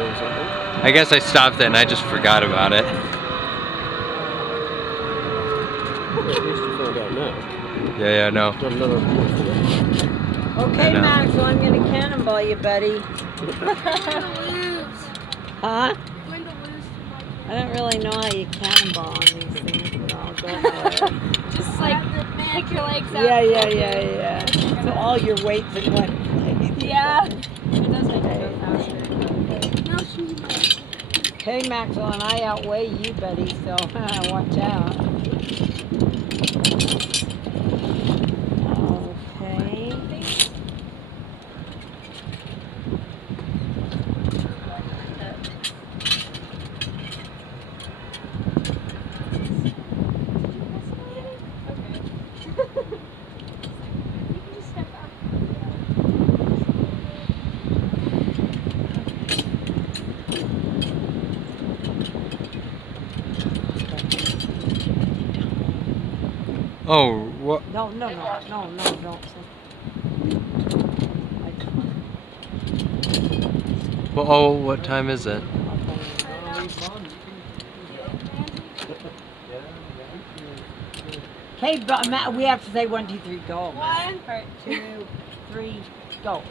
I guess I stopped it and I just forgot about it. Well, at least you found out now. Yeah, I know. Got another Okay, Maxwell, I'm gonna cannonball you, buddy. Huh? I don't really know how you cannonball on these things, but I'll go for it. Just like pick your legs up. Yeah. So all your weight's in one place. Yeah. It does make it go faster. Okay, Maxwell, and I outweigh you, buddy, so watch out. Okay. Oh, what? No, don't. Well, oh, what time is it? Okay, but we have to say 1, 2, 3, go. 1, 2, 3, go.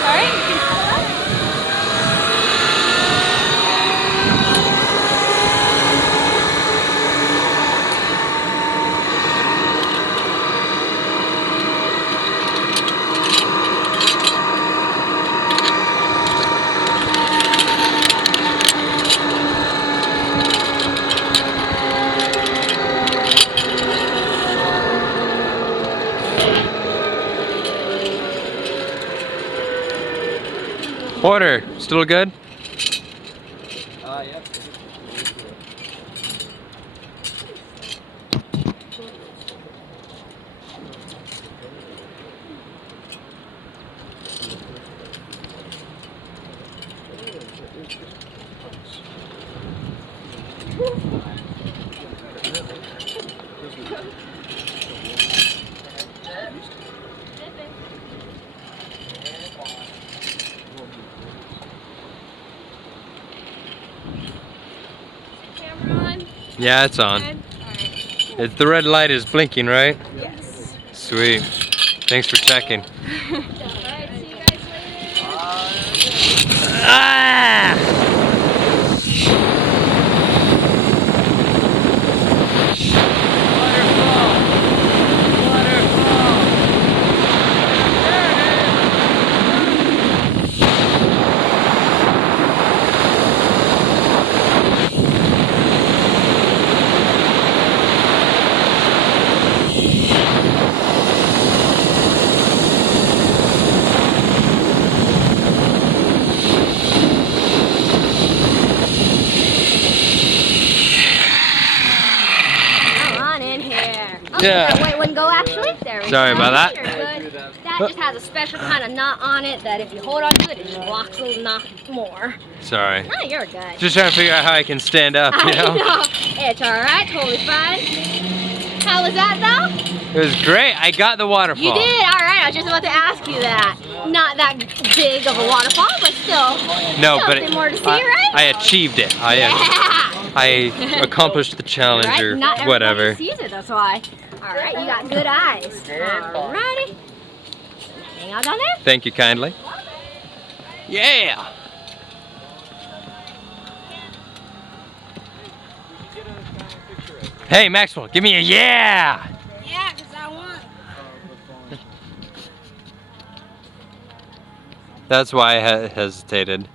Sorry, you can tell that? Porter, still good? yeah. Camera on? Yeah, it's on. Alright. The red light is blinking, right? Yes. Sweet. Thanks for checking. Alright, see you guys later. Ah! Oh, Yeah. that way it wouldn't go actually? There we Sorry go. about that. You're good. That just has a special kind of knot on it that if you hold on to it, it just locks a knot more. Sorry. No, you're good. Just trying to figure out how I can stand up, you know? I know. It's alright, totally fine. How was that though? It was great. I got the waterfall. You did? Alright, I was just about to ask you that. Not that big of a waterfall, but still. No, but something more to see, right? I achieved it. I accomplished the challenge right? or Not whatever. everybody sees it, that's why. Alright, you got good eyes. Alrighty. Hang on down there. Thank you kindly. Yeah! Hey, Maxwell, give me a yeah! Yeah, because I want. That's why I hesitated.